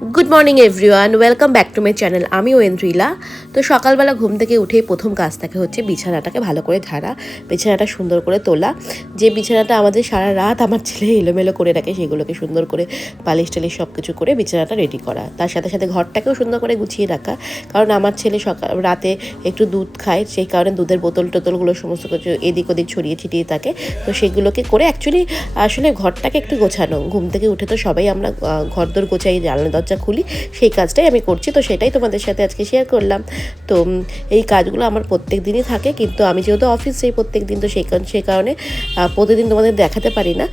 Good morning everyone welcome back to my channel আমি ওয়েন্দ্রিলা। তো সকালবেলা ঘুম থেকে উঠেই প্রথম কাজ থাকে হচ্ছে বিছানাটাকে ভালো করে ঝাড়া, বিছানাটা সুন্দর করে তোলা। যে বিছানাটা আমাদের সারা রাত আমার ছেলে এলোমেলো করে রাখে, সেগুলোকে সুন্দর করে পালিশ টালিশ সব কিছু করে বিছানাটা রেডি করা। তার সাথে সাথে ঘরটাকেও সুন্দর করে গুছিয়ে রাখা। কারণ আমার ছেলে সকাল রাতে একটু দুধ খায়, সেই কারণে দুধের বোতল টোতলগুলো সমস্ত কিছু এদিক ওদিক ছড়িয়ে ছিটিয়ে থাকে। তো সেগুলোকে করে অ্যাকচুয়ালি আসলে ঘরটাকে একটু গোছানো। ঘুম থেকে উঠে তো সবাই আমরা ঘরদোর গোছাই, জানলা দরজা খুলি, সেই কাজটাই আমি করছি। তো সেটাই তোমাদের সাথে আজকে শেয়ার করলাম। তো এই কাজগুলো আমার প্রত্যেক দিনই থাকে, কিন্তু আমি যেহেতু অফিস যাই প্রত্যেক দিন তো সেই সেই কারণে প্রতিদিন তোমাদের দেখাতে পারি না।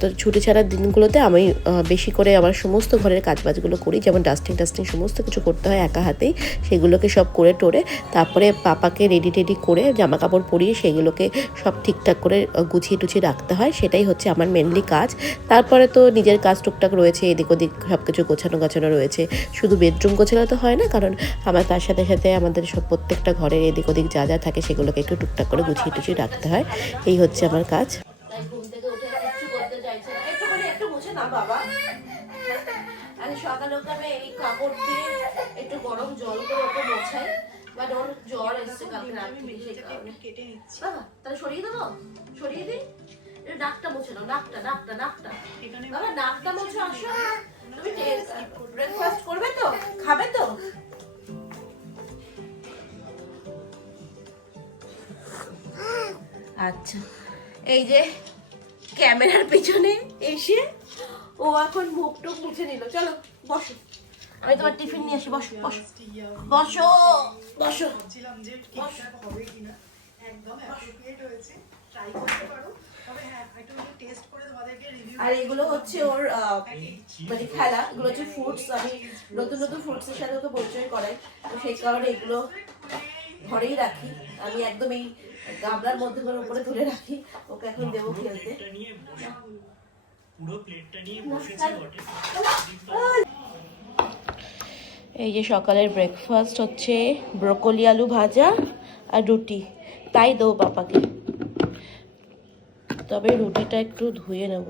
তো ছুটি ছাড়ার দিনগুলোতে আমি বেশি করে আমার সমস্ত ঘরের কাজবাজগুলো করি। যেমন ডাস্টিং টাস্টিং সমস্ত কিছু করতে হয় একা হাতেই। সেগুলোকে সব করে টোরে, তারপরে পাপাকে রেডি টেডি করে জামা কাপড় পরিয়ে সেগুলোকে সব ঠিকঠাক করে গুছিয়ে টুছিয়ে রাখতে হয়। সেটাই হচ্ছে আমার মেনলি কাজ। তারপরে তো নিজের কাজ টুকটাক রয়েছে, এদিক ওদিক সব কিছু গোছানো গোছানো রয়েছে। শুধু বেডরুম গোছানো তো হয় না কারণ আমার তার সাথে সাথে আমাদের সব প্রত্যেকটা ঘরের এদিক ওদিক যা যা থাকে সেগুলোকে একটু টুকটাক করে গুছিয়ে টুছিয়ে রাখতে হয়। এই হচ্ছে আমার কাজ। বাবা। সকালে ওকে আমি এই কাপড় দিয়ে একটু গরম জল করে ওকে মোছাই। বাট ওর জ্বর এসছে কালকে রাত থেকে সেই কারণে। কেটে নিচ্ছি। বাবা তাহলে সরিয়ে দেবো? সরিয়ে দিই? নাকটা মুছে নাও নাকটা নাকটা নাকটা। বাবা নাকটা মুছে আসো। ব্রেকফাস্ট করবে তো? খাবে তো? আচ্ছা এই যে ক্যামেরার পিছনে এসে ও এখন মুখ মুছে নিল। চলো, বসো। আমি তোমার টিফিন নিয়ে আসি, বসো বসো। বসো বসো। কিনা। একদম অ্যাপ্রোপ্রিয়েট হয়েছে। ট্রাই করতে পারো। হ্যাঁ একটু টেস্ট করে তোমাদেরকে রিভিউ আর এগুলো হচ্ছে ওর মানে খেলা এগুলো হচ্ছে ফ্রুটস আমি নতুন নতুন ফ্রুটসের সাথে ওকে পরিচয় করাই। তো সেই কারণে এগুলো ঘরেই রাখি। আমি একদম এই গামলার মধ্যে করে উপরে তুলে রাখি। ওকে এখন দেবো খেলতে। প্লেটটা নিয়ে বসে পুরো প্লেটটা নিয়ে বসেছে বটে। এই যে সকালের ব্রেকফাস্ট হচ্ছে ব্রোকলি আলু ভাজা আর রুটি। তাই দেবো পাপাকে। তবে রুটিটা একটু ধুয়ে নেব।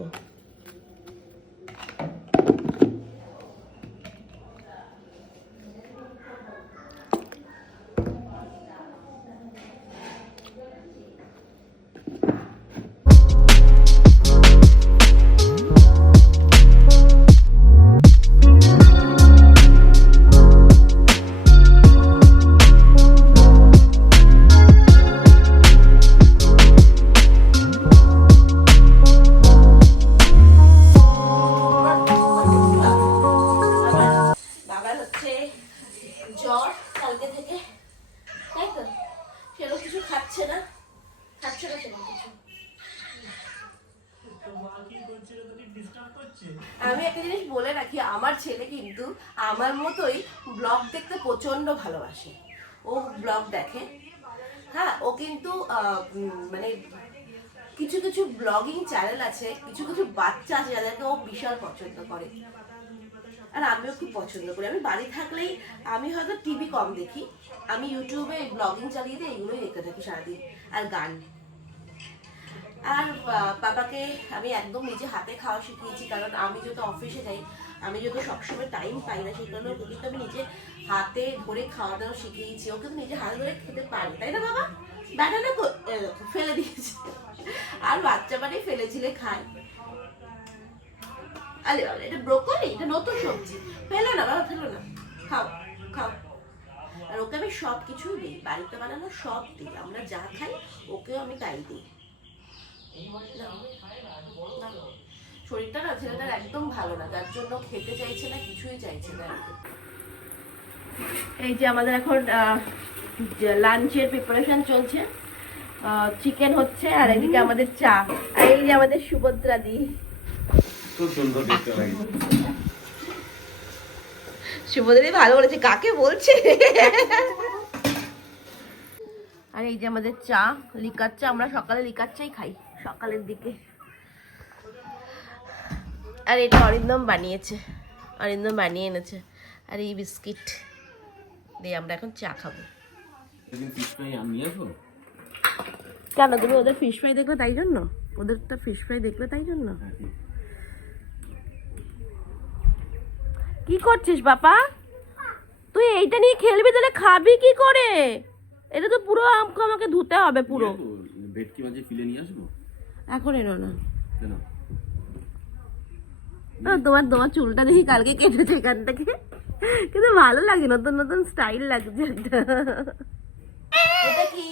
ভালোবাসে। ও ব্লগ দেখে। হ্যাঁ ও কিন্তু মানে কিছু কিছু ব্লগিং চ্যানেল আছে, কিছু কিছু বাচ্চা আছে যাদেরকে ও বিশাল পছন্দ করে। আর আমিও খুব পছন্দ করি। আমি বাড়ি থাকলেই আমি হয়তো টিভি কম দেখি। আমি ইউটিউবে ব্লগিং চালিয়ে দিয়ে এগুলোই দেখতে থাকি সারাদিন, আর গান। আর বাবাকে আমি একদম নিজে হাতে খাওয়া শিখিয়েছি, কারণ আমি যত অফিসে যাই, আমি যত সবসময় টাইম পাই না, সেই কারণে ওকে কিন্তু আমি নিজে হাতে ধরে খাওয়া দাওয়া শিখিয়েছি। ওকে তো নিজে হাতে ধরে খেতে পারে, তাই না বাবা? ব্যাটাটা ফেলে দিয়েছে। আর বাচ্চা মানে ফেলে ছিলে খায় আরে এটা ব্রোকলি? এটা নতুন সবজি। ফেলো না বাবা, ফেলো না। খাও খাও। আর ওকে আমি সব কিছুই দিই। বাড়িতে বানানো সব দিই। আমরা যা খাই, ওকেও আমি তাই দিই। শরীরটা না ছেলেটার একদম ভালো না। যার জন্য খেতে চাইছে না, কিছুই চাইছে না এই যে আমাদের এখন লাঞ্চের প্রিপারেশন চলছে। চিকেন হচ্ছে আর এদিকে আমাদের চা। আর এই যে আমাদের সুভদ্রা দি। খুব সুন্দর দেখতে লাগে। সুভদ্রা ভালো বলেছে কাকে বলছে? আর এই যে আমাদের চা লিকার চা আমরা সকালে লিকার চাই খাই সকালের দিকে। আর এটা অরিন্দম বানিয়েছে অরিন্দম বানিয়ে এনেছে। আর এই বিস্কিট। দিয়ে আমরা এখন চা খাব। কেন? তুমি ওদের ফিশ ফ্রাই দেখলে তাই জন্য? ওদেরটা ফিশ ফ্রাই দেখলে তাই জন্য? কি করছিস বাবা তুই এইটা নিয়ে খেলবি তাহলে খাবি কি করে? এটা তো পুরো আমকে আমাকে ধুতে হবে পুরো। ভেটকি মাঝে ফিলে নিয়ে আসব? এখন এনো না। কেন? তোমার তোমার চুলটা দেখি কালকে কেটেছে এখান থেকে। কিন্তু ভালো লাগে, নতুন নতুন স্টাইল লাগছে একটা। এটা কি?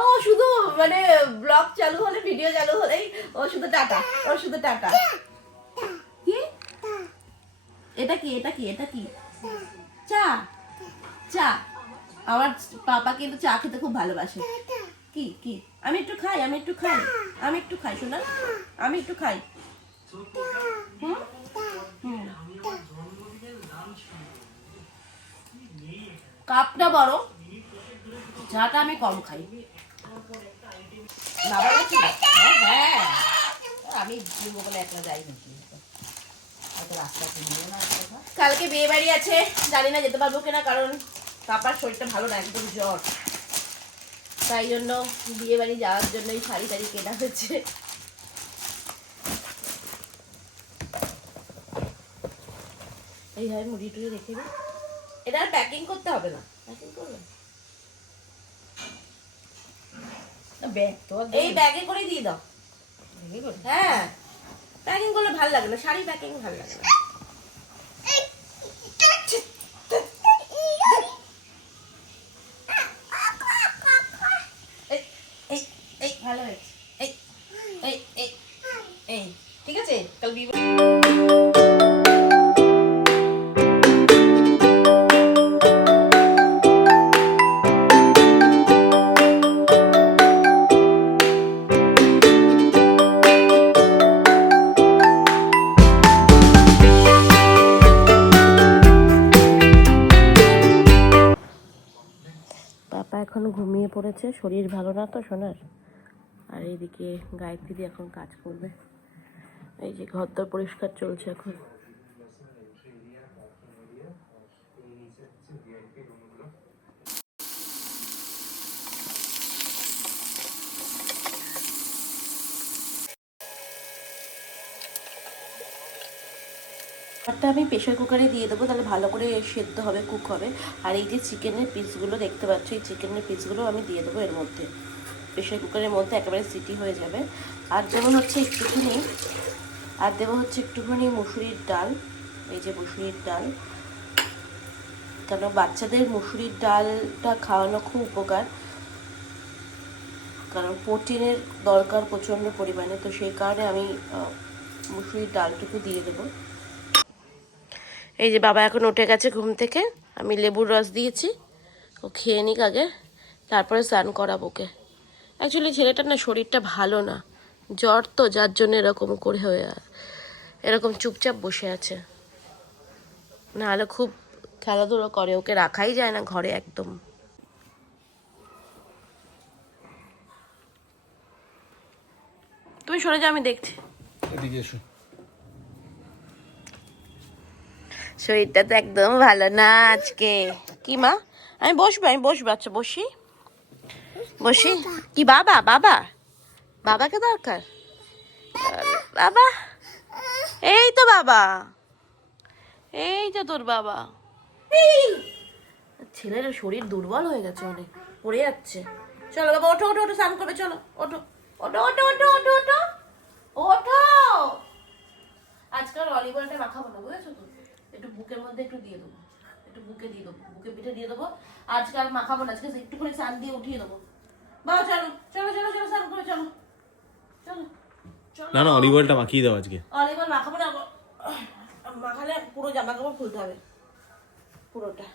ও, শুধু মানে ব্লগ চালু হলে ভিডিও চালু হলেই ও শুধু টাটা, ও শুধু টাটা। কি? এটা কি এটা কি এটা কি? চা চা। আমার পাপা কিন্তু চা খেতে খুব ভালোবাসে। কি কি? আমি একটু খাই, আমি একটু খাই, আমি একটু খাই, শোনা। আমি একটু খাই। হুম? কাপটা বড় চাটা আমি কম খাই। হ্যাঁ হ্যাঁ আমি যাই। কালকে বিয়ে বাড়ি আছে, জানি না যেতে পারব কিনা, কারণ পাপার শরীরটা ভালো না, একদম জ্বর। তাই জন্য বিয়ে বাড়ি যাওয়ার জন্য এই শাড়ি টাড়ি কেনা হয়েছে। এইভাবে মুড়ি টুড়ি রেখে দিই। এটা আর প্যাকিং করতে হবে না। প্যাকিং করবে? ব্যাগ তো এই ব্যাগে করে দিয়ে দাও। হ্যাঁ। প্যাকিং করলে ভালো লাগে না শাড়ি প্যাকিং ভালো লাগে না। শরীর তো সোনার? আর এইদিকে গায়ত্রী এখন কাজ করবে। এই যে ঘরদর পরিষ্কার চলছে এখন। ভাতটা আমি প্রেশার কুকারে দিয়ে দেবো, তাহলে ভালো করে সেদ্ধ হবে কুক হবে। আর এই যে চিকেনের পিসগুলো দেখতে পাচ্ছ, এই চিকেনের পিসগুলো আমি দিয়ে দেবো এর মধ্যে। প্রেশার কুকারের মধ্যে একেবারে সিটি হয়ে যাবে। আর যেমন হচ্ছে একটুখানি, আর দেবো হচ্ছে একটুখানি মুসুরির ডাল, এই যে মুসুরির ডাল। কেন, বাচ্চাদের মুসুরির ডালটা খাওয়ানো খুব উপকার, কারণ প্রোটিনের দরকার প্রচণ্ড পরিমাণে, তো সেই কারণে আমি মুসুরির ডালটুকু দিয়ে দেবো। এই যে বাবা এখন উঠে গেছে ঘুম থেকে, আমি লেবুর রস দিয়েছি, ও খেয়ে নিক আগে, তারপরে স্নান করাবো ওকে। অ্যাকচুয়ালি ছেলেটার না শরীরটা ভালো না। জ্বর তো যার জন্য এরকম করে হয়ে এরকম চুপচাপ বসে আছে। নাহলে খুব খেলাধুলো করে ওকে রাখাই যায় না ঘরে একদম। তুমি সরে যাও আমি দেখছি। এদিকে এসো। শরীরটা তো একদম ভালো না আজকে। কি মা? আমি বসবো আমি বসবো আচ্ছা বসি। বসি। কি বাবা? বাবা? বাবাকে দরকার? বাবা? এই তো বাবা। এই তো তোর বাবা। ছেলের শরীর দুর্বল হয়ে গেছে অনেক, পড়ে যাচ্ছে। চলো বাবা, ওঠো ওঠো ওঠো, স্নান করবে, চলো, ওঠো। ওঠো ওঠো ওঠো ওঠো ওঠো। ওঠো। আজকাল অলিবলটা মাখাবো না, বুঝেছ তো? একটু বুকের মধ্যে একটু দিয়ে দেবো। একটু বুকে দিয়ে দেবো, বুকে পিঠে দিয়ে দেবো। আজকাল মাখাবো না, আজকে একটুখানি স্নান দিয়ে উঠিয়ে দেবো। বাবা চলো চলো চলো চলো স্নান করে চলো। চলো চলো। না না অলিভ অয়েলটা মাখিয়ে দাও আজকে। মাখাবো না মাখালে পুরো জামা কাপড় খুলতে হবে। পুরোটা।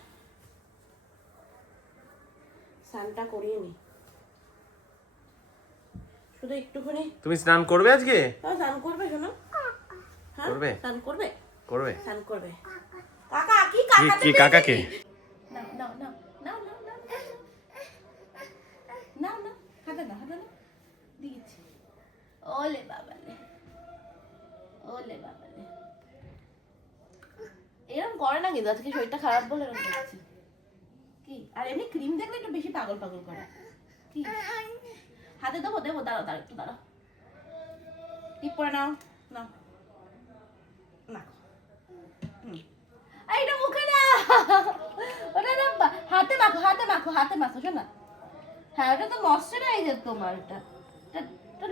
স্নানটা করিয়ে নি। শুধু একটুখানি। তুমি স্নান করবে আজকে? তাও স্নান করবে শোনো। হ্যাঁ করবে? স্নান করবে? করবে? স্নান করবে। কাকা কি কি কাকা কি কাকাকে? এরকম করছে। কি? আর এমনি ক্রিম দেখলে একটু বেশি পাগল পাগল করে। কি? হাতে দেবো দেবো, দাঁড়াও দাঁড়াও, একটু দাঁড়াও। টিপ করে নাও না ওটা হাতে মাখো হাতে মাখো হাতে মাখো হ্যাঁ ওটা তো ময়শ্চারাইজার তোমার এটা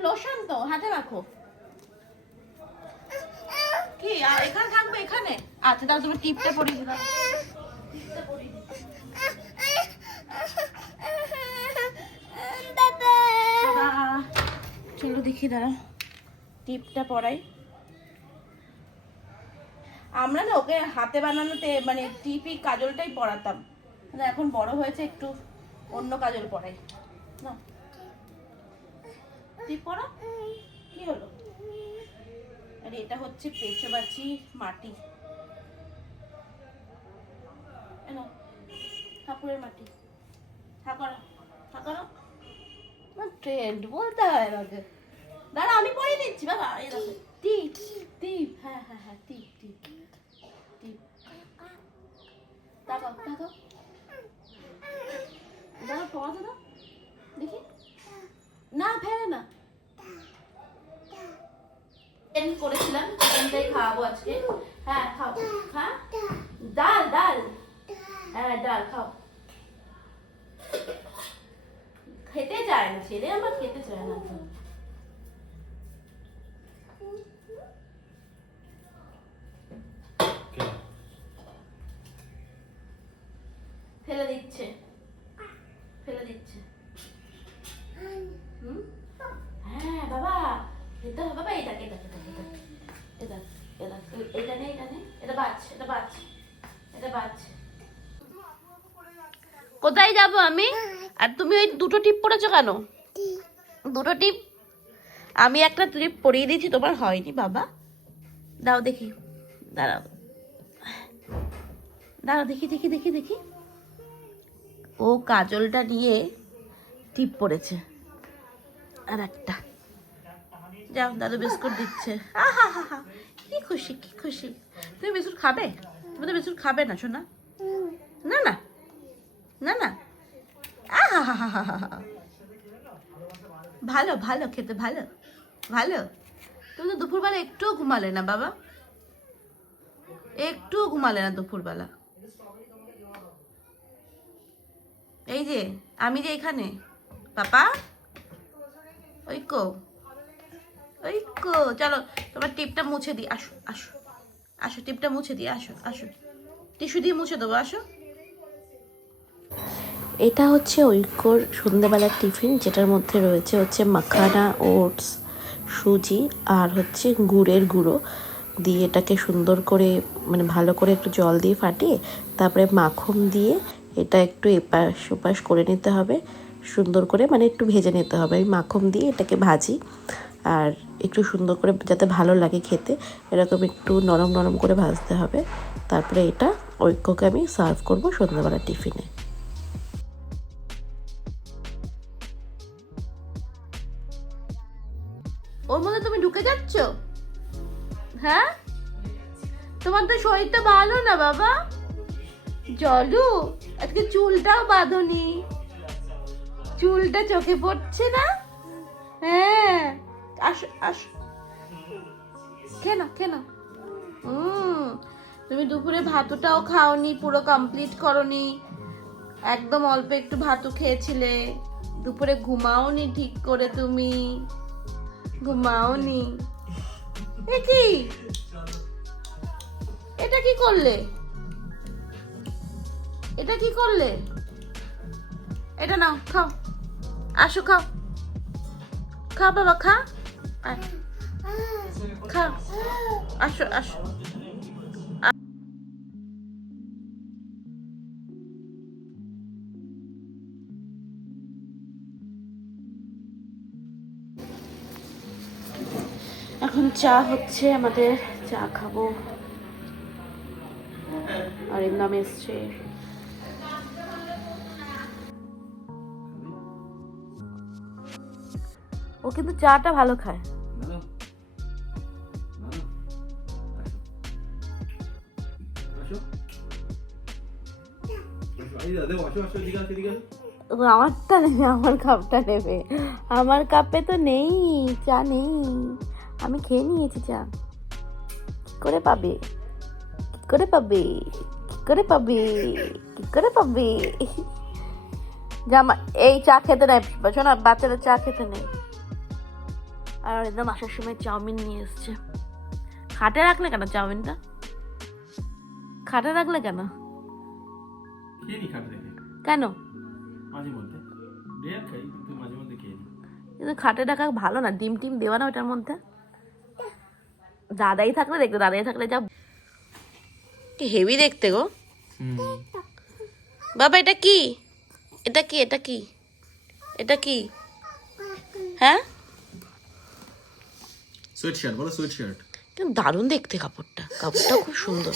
লোশন তো, হাতে মাখো। কি? আর এখানে থাকবে, এখানে? আচ্ছা তাহলে তুমি টিপটা পরিয়ে দিলাম টিপটা পরিয়ে দিচ্ছি। দাদা চলো দেখি দাঁড়া। টিপটা পরাই আমরা না ওকে হাতে বানানোতে মানে টিপি কাজলটাই পরাতাম এখন বড় হয়েছে, একটু অন্য কাজল পরাই না। টিপ পরা কি হলো? আর, এটা হচ্ছে পেঁচোবাচি মাটি। ঠাকুরের মাটি। ট্রেন্ড বলতে হয় দাঁড়া, আমি পরিয়ে দিচ্ছি, বাবা টিপ টিপ হ্যাঁ হ্যাঁ হ্যাঁ টিপ টিপ টিপ। পড়াতে দাও। দেখি। না না। করেছিলাম খাওয়াবো আজকে। হ্যাঁ খাও। হ্যাঁ ডাল ডাল হ্যাঁ ডাল খাও। খেতে চায় না ছেলে আমার খেতে চায় না ফেলে দিচ্ছে ফেলে দিচ্ছে? হ্যাঁ বাবা এটা বাবা এটা এটা এটা এটা এটা এটা নেই এটা নেই এটা বাচ এটা বাচ এটা বাচ কোথায় যাব আমি? আর তুমি ওই দুটো টিপ পড়েছো কেন? দুটো টিপ? আমি একটা টিপ পরিয়ে দিয়েছি, তোমার হয়নি বাবা। দাও দেখি। দাঁড়াও। দাঁড়াও, দেখি দেখি দেখি দেখি। ও কাজলটা নিয়ে টিপ পড়েছে। আর একটা। যাও, দাদু বিস্কুট দিচ্ছে। কি খুশি কি খুশি। তুমি বিস্কুট খাবে? তুমি তো বিস্কুট খাবে না শোনা না না। না না। ভালো ভালো খেতে, ভালো ভালো। তুমি তো দুপুরবেলা একটুও ঘুমালে না, বাবা। একটুও ঘুমালে না দুপুরবেলা। এই যে, আমি যে এখানে। পাপা? ওই কো। ওই কো। চলো, তোমার টিপটা মুছে দিই। আসো আসো। আসো, টিপটা মুছে দিই। আসো আসো। টিস্যু দিয়ে মুছে দেবো, আসো। এটা হচ্ছে ঐক্যর সন্ধ্যেবেলার টিফিন, যেটার মধ্যে রয়েছে হচ্ছে মাখানা, ওটস, সুজি আর হচ্ছে গুড়ের গুঁড়ো। দিয়ে এটাকে সুন্দর করে মানে ভালো করে একটু জল দিয়ে ফাটিয়ে তারপরে মাখন দিয়ে এটা একটু এপাশ ওপাশ করে নিতে হবে। সুন্দর করে মানে একটু ভেজে নিতে হবে। আমি মাখন দিয়ে এটাকে ভাজি আর একটু সুন্দর করে যাতে ভালো লাগে খেতে, এরকম একটু নরম নরম করে ভাজতে হবে। তারপরে এটা ঐক্যকে আমি সার্ভ করব সন্ধ্যাবেলা টিফিনে। ওর মধ্যে তুমি ঢুকে যাচ্ছ? হ্যাঁ? তোমার তো শরীরটা ভালো না বাবা। জলু, আজকে চুলটাও বাঁধনি। চুলটা চোখে পড়ছে না? হ্যাঁ। আস আস। কেন কেন হুম তুমি দুপুরে ভাতটাও খাওনি, পুরো কমপ্লিট করনি। একদম অল্প একটু ভাতও খেয়েছিলে। দুপুরে ঘুমাওনি ঠিক করে তুমি। ঘুমাওনি। এ কি? এটা কি করলে? এটা কি করলে? এটা নাও, খাও। আসো, খাও। খাও বাবা, খা। খা। আসো আসো। চা হচ্ছে, আমাদের চা খাব। আর এর এসছে। ও কিন্তু চাটা ভালো খায়। আমারটা নেবে আমার কাপটা নেবে। আমার কাপে তো নেই, চা নেই। আমি খেয়ে নিয়েছি চা কি করে পাবে? কি করে পাবে? কি করে পাবে? কি করে পাবে? জামা এই চা খেতে নেই শোনা বাচ্চাদের চা খেতে নেই আর একদম আসার সময় চাউমিন নিয়ে এসছে। খাটে রাখলে কেন চাউমিনটা? খাটে রাখলে কেন? নি কেন? নি। কিন্তু খাটে রাখা ভালো না ডিম টিম দেওয়া না ওটার মধ্যে? দাদাই থাকলে দেখতে দাদাই থাকলে যা কি হেভি দেখতে গো। বাবা এটা কি? এটা কি এটা কি? এটা কি? হ্যাঁ? সোয়েট শার্ট বলো সোয়েট শার্ট কিন্তু দারুণ দেখতে কাপড়টা। কাপড়টা খুব সুন্দর।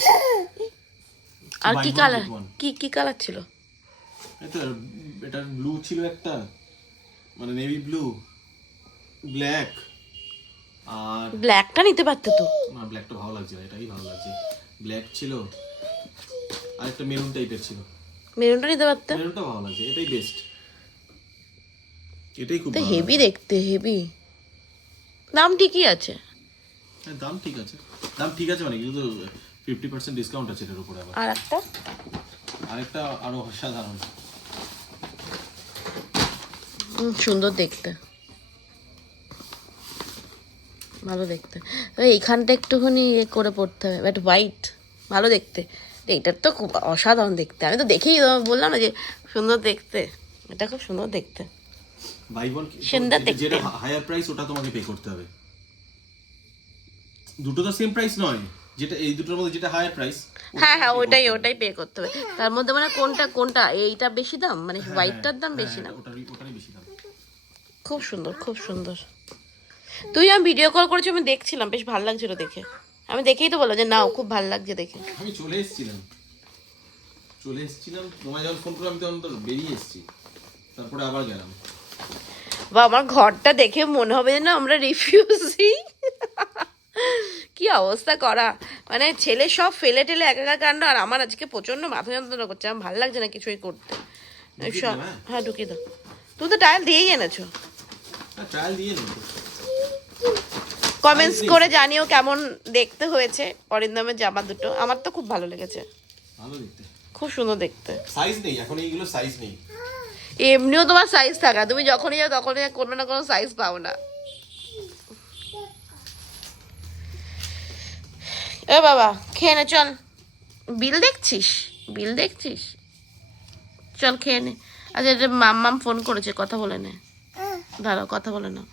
আর কি কালার. কি কি কালার ছিল? এটা এটা ব্লু ছিল একটা। মানে নেভি ব্লু ব্ল্যাক আর ব্ল্যাকটা নিতে পারতো তো। না ব্ল্যাকটা ভালো লাগছে না এটাই ভালো লাগছে। ব্ল্যাক ছিল আর একটা মেরুন টাইপের ছিল। মেরুনটা নিতে পারতো? মেরুনটা ভালো লাগছে এটাই বেস্ট এটাই খুব ভালো হেভি দেখতে হেভি দাম ঠিকই আছে। হ্যাঁ, দাম ঠিক আছে। দাম ঠিক আছে মানে কিন্তু ফিফটি পার্সেন্ট ডিসকাউন্ট আছে এটার উপরে আবার। আর একটা আরেকটা আরও অসাধারণ। সুন্দর দেখতে। ভালো দেখতে। এইখানটা একটুখানি ইয়ে করে পড়তে হবে। বাট হোয়াইট ভালো দেখতে। এইটার তো খুব অসাধারণ দেখতে। আমি তো দেখেই বললাম না যে সুন্দর দেখতে। এটা খুব সুন্দর দেখতে। সুন্দর দেখতে। যেটা হায়ার প্রাইস ওটা তোমাকে পে করতে হবে। দুটো তো সেম প্রাইস নয়। যেটা এই দুটোর মধ্যে যেটা হায়ার প্রাইস হ্যাঁ হ্যাঁ ওটাই ওটাই পে করতে হবে। তার মধ্যে মানে কোনটা কোনটা? এইটা বেশি দাম? মানে হোয়াইটটার দাম বেশি না? ওটারই ওটারই বেশি দাম। খুব সুন্দর খুব সুন্দর। তুই আমি ভিডিও কল করেছি আমি দেখছিলাম বেশ ভালো লাগছিল দেখে। আমি দেখেই তো বললাম যে নাও খুব ভালো লাগছে দেখে। আমি চলে এসেছিলাম। চলে এসেছিলাম তোমায় যখন ফোন করলাম আমি তখন তো বেরিয়ে এসেছি। তারপরে আবার গেলাম। বা আমার ঘরটা দেখে মনে হবে যেন আমরা রিফিউজি কি অবস্থা করা? মানে ছেলে সব ফেলে টেলে একাকার কাণ্ড আর আমার আজকে প্রচণ্ড মাথা যন্ত্রণা করছে। আমার ভালো লাগছে না কিছুই করতে। সব হ্যাঁ? হ্যাঁ ঢুকিয়ে দাও। তুমি তো টাইল দিয়েই এনেছো। না ট্রায়াল দিয়ে কমেন্টস করে জানিও কেমন দেখতে হয়েছে। অরিন্দমের জামা দুটো। আমার তো খুব ভালো লেগেছে। ভালো দেখতে। খুব সুন্দর দেখতে। সাইজ নেই এখন এইগুলো সাইজ নেই। এমনিও তোমার সাইজ থাকা। তুমি যখনই যাও তখনই কোনো না কোনো সাইজ পাও না। এ বাবা খেয়ে নে চল। বিল দেখছিস? বিল দেখছিস? চল খেয়ে নে। আচ্ছা এটা মাম মাম ফোন করেছে কথা বলে নে। দাঁড়াও কথা বলে নাও।